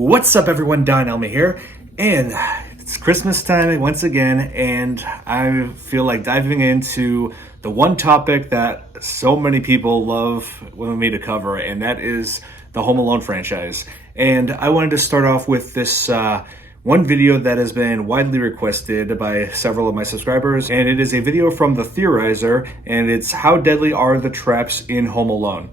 What's up everyone, Elmi here, and it's Christmas time once again, and I feel like diving into the one topic that so many people love wanting me to cover, and that is the Home Alone franchise. And I wanted to start off with this one video that has been widely requested by several of my subscribers, and it is a video from The Theorizer, and it's how deadly are the traps in Home Alone.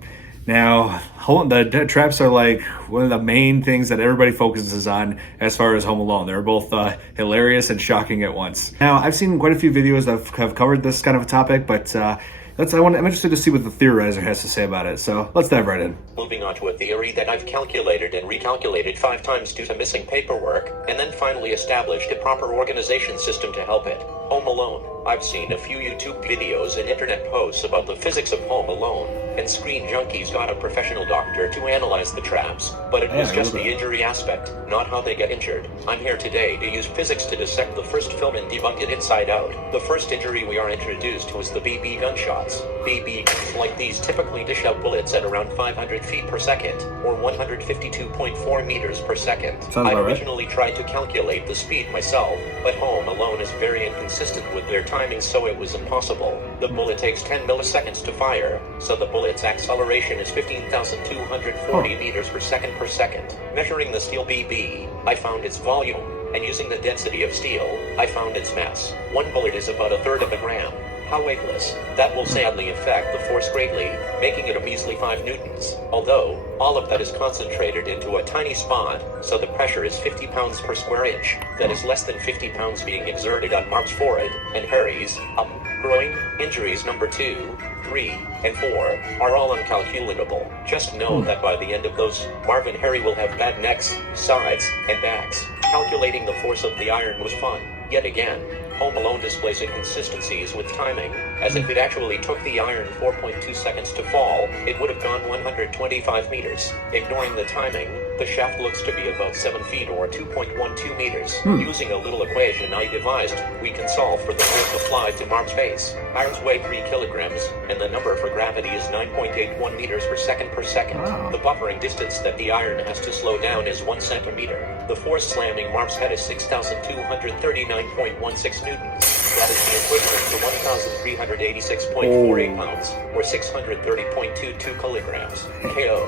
Now, the traps are like one of the main things that everybody focuses on as far as Home Alone. They're both hilarious and shocking at once. Now, I've seen quite a few videos that have covered this kind of a topic, but I'm interested to see what the Theorizer has to say about it. So let's dive right in. Moving on to a theory that I've calculated and recalculated 5 times due to missing paperwork, and then finally established a proper organization system to help it. Home Alone. I've seen a few YouTube videos and internet posts about the physics of Home Alone, and Screen Junkies got a professional doctor to analyze the traps, but it was just the injury aspect, not how they get injured. I'm here today to use physics to dissect the first film and debunk it inside out. The first injury we are introduced to is the BB gunshots. BB guns like these typically dish out bullets at around 500 feet per second, or 152.4 meters per second. I originally tried to calculate the speed myself, but Home Alone is very inconsistent with their timing, so it was impossible. The bullet takes 10 milliseconds to fire, so the bullet's acceleration is 15,240 meters per second per second. Measuring the steel BB, I found its volume, and using the density of steel, I found its mass. One bullet is about 1/3 of a gram. How weightless. That will sadly affect the force greatly, making it a measly 5 newtons. Although, all of that is concentrated into a tiny spot, so the pressure is 50 pounds per square inch. That is less than 50 pounds being exerted on Mark's forehead, and Harry's, groin. Injuries number 2, 3, and 4 are all uncalculable. Just know that by the end of those, Marv and Harry will have bad necks, sides, and backs. Calculating the force of the iron was fun. Yet again, Home Alone displays inconsistencies with timing, as if it actually took the iron 4.2 seconds to fall, it would have gone 125 meters. Ignoring the timing, the shaft looks to be about 7 feet or 2.12 meters. Using a little equation I devised, we can solve for the force applied to Mark's face. Irons weigh 3 kilograms, and the number for gravity is 9.81 meters per second per second. Wow. The buffering distance that the iron has to slow down is 1 centimeter. The force slamming Mark's head is 6,239.16 newtons. That is the equivalent to 1,386.48 pounds, or 630.22 kilograms. KO.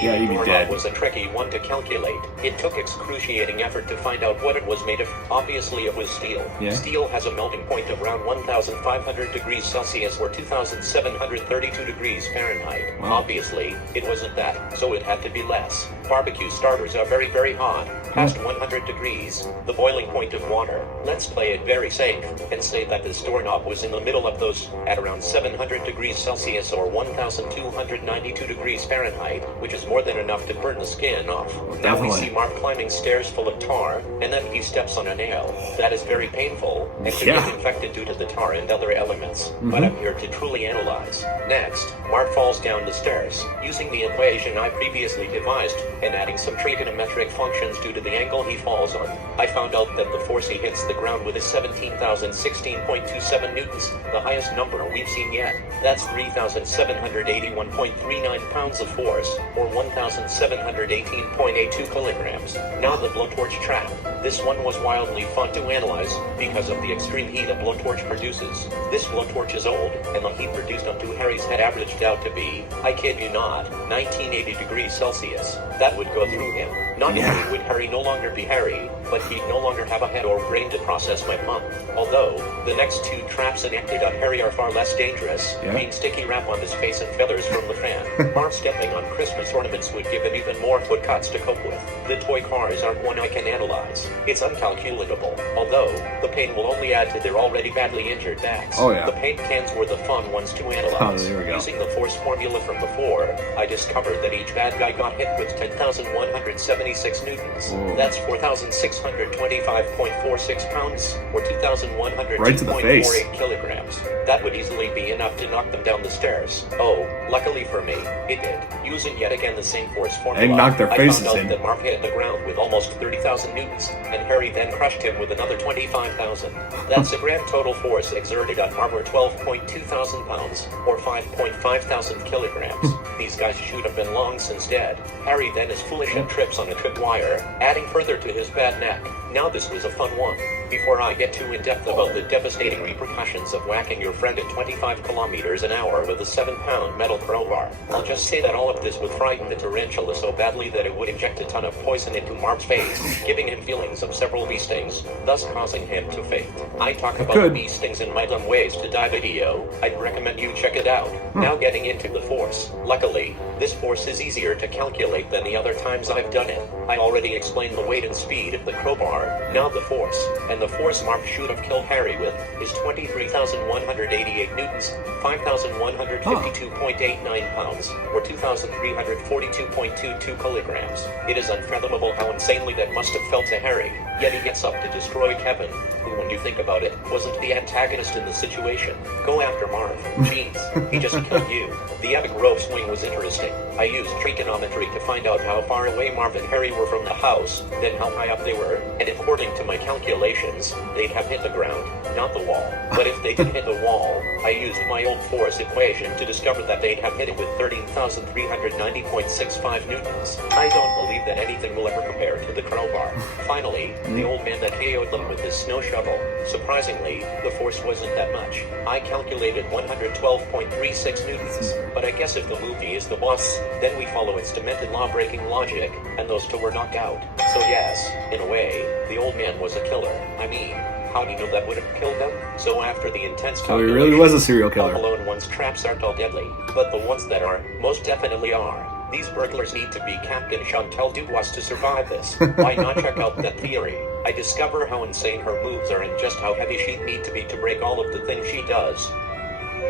The doorknob was a tricky one to calculate. It took excruciating effort to find out what it was made of. Obviously it was steel. Steel has a melting point of around 1,500 degrees Celsius or 2,732 degrees Fahrenheit. Obviously, it wasn't that, so it had to be less. Barbecue starters are very, very hot, past 100 degrees, the boiling point of water. Let's play it very safe, and say that this doorknob was in the middle of those, at around 700 degrees Celsius or 1,292 degrees Fahrenheit, which is more than enough to burn the skin off. Now we see Mark climbing stairs full of tar, and then he steps on a nail. That is very painful, and could get infected due to the tar and other elements. But I'm here to truly analyze. Next, Mark falls down the stairs. Using the equation I previously devised, and adding some trigonometric functions due to the angle he falls on, I found out that the force he hits the ground with is 17,016.27 newtons, the highest number we've seen yet. That's 3,781.39 pounds of force, or 1,718.82 kilograms. Now the blowtorch trap. This one was wildly fun to analyze, because of the extreme heat a blowtorch produces. This blowtorch is old, and the heat produced onto Harry's head averaged out to be, I kid you not, 1980 degrees Celsius. That would go through him. Not only would Harry no longer be Harry, but he'd no longer have a head or brain to process my mum. Although, the next 2 traps enacted on Harry are far less dangerous, being sticky wrap on his face and feathers from the fan. Marv stepping on Christmas ornaments would give him even more foot cuts to cope with. The toy cars aren't one I can analyze. It's uncalculable, although, the pain will only add to their already badly injured backs. The paint cans were the fun ones to analyze. Using the force formula from before, I discovered that each bad guy got hit with 10,176 newtons. That's 4,625.46 pounds, or 2,102.48 kilograms. That would easily be enough to knock them down the stairs. Oh, luckily for me, it did. Using yet again the same force formula, and knocked their faces I found out that Marv hit the ground with almost 30,000 newtons, and Harry then crushed him with another 25,000. That's a grand total force exerted on Marv, 12.2 thousand pounds, or 5.5 thousand kilograms. These guys should have been long since dead. Harry then is foolish and trips on a tripwire, adding further to his bad neck. Now this was a fun one. Before I get too in-depth about the devastating repercussions of whacking your friend at 25 kilometers an hour with a 7-pound metal crowbar, I'll just say that all of this would frighten the tarantula so badly that it would inject a ton of poison into Marv's face, giving him feelings of several bee stings, thus causing him to faint. I talk about the bee stings in my Dumb Ways to Die video. I'd recommend you check it out. Now getting into the force. Luckily, this force is easier to calculate than the other times I've done it. I already explained the weight and speed of the crowbar, now the force. And the force Marv should have killed Harry with is 23,188 newtons, 5,152.89 pounds, or 2,342.22 kilograms. It is unfathomable how insanely that must have felt to Harry, yet he gets up to destroy Kevin, who, when you think about it, wasn't the antagonist in the situation. Go after Marv. Jeez, he just killed you. The epic rope swing was interesting. I used trigonometry to find out how far away Marv and Harry were from the house, then how high up they were, and according to my calculations, they'd have hit the ground, not the wall. But if they did hit the wall, I used my old force equation to discover that they'd have hit it with 13,390.65 newtons. I don't believe that anything will ever compare to the crowbar. Finally, the old man that KO'd them with his snow shovel. Surprisingly, the force wasn't that much. I calculated 112.36 newtons. But I guess if the movie is the boss, then we follow its demented law-breaking logic, and those two were knocked out. So yes, in a way, the old man was a killer. I mean, how do you know that would have killed them? So after the intense So he really was a serial killer. Home Alone one's traps aren't all deadly, but the ones that are, most definitely are. These burglars need to be Captain Chantal Dubois to survive this. Why not check out that theory? I discover how insane her moves are and just how heavy she'd need to be to break all of the things she does.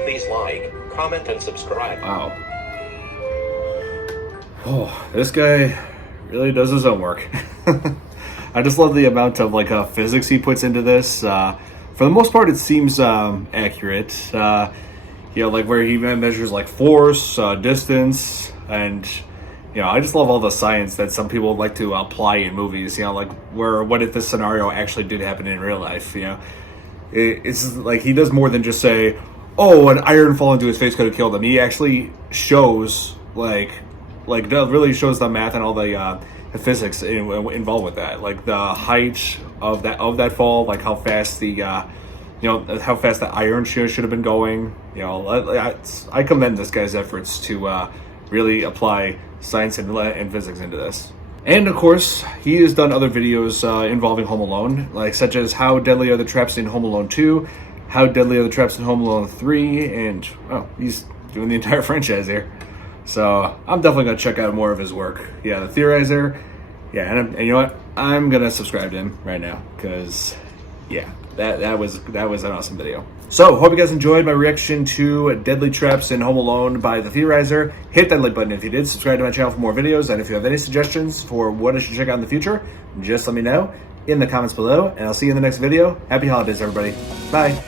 Please like, comment, and subscribe. Wow. Oh, this guy really does his own work. I just love the amount of physics he puts into this. For the most part, it seems accurate. Where he measures force, distance, and I just love all the science that some people like to apply in movies. What if this scenario actually did happen in real life? It's like he does more than just say, "Oh, an iron fall into his face could have killed him." He actually shows really shows the math and all the physics involved with that, like the height of that fall, like how fast how fast the iron should have been going. I commend this guy's efforts to really apply science and physics into this. And of course, he has done other videos involving Home Alone, such as how deadly are the traps in Home Alone 2, how deadly are the traps in Home Alone 3, and he's doing the entire franchise here. So I'm definitely gonna check out more of his work. Yeah, the Theorizer. Yeah, and you know what? I'm gonna subscribe to him right now because, yeah, that was an awesome video. So hope you guys enjoyed my reaction to Deadly Traps in Home Alone by the Theorizer. Hit that like button if you did. Subscribe to my channel for more videos, and if you have any suggestions for what I should check out in the future, just let me know in the comments below. And I'll see you in the next video. Happy holidays, everybody. Bye.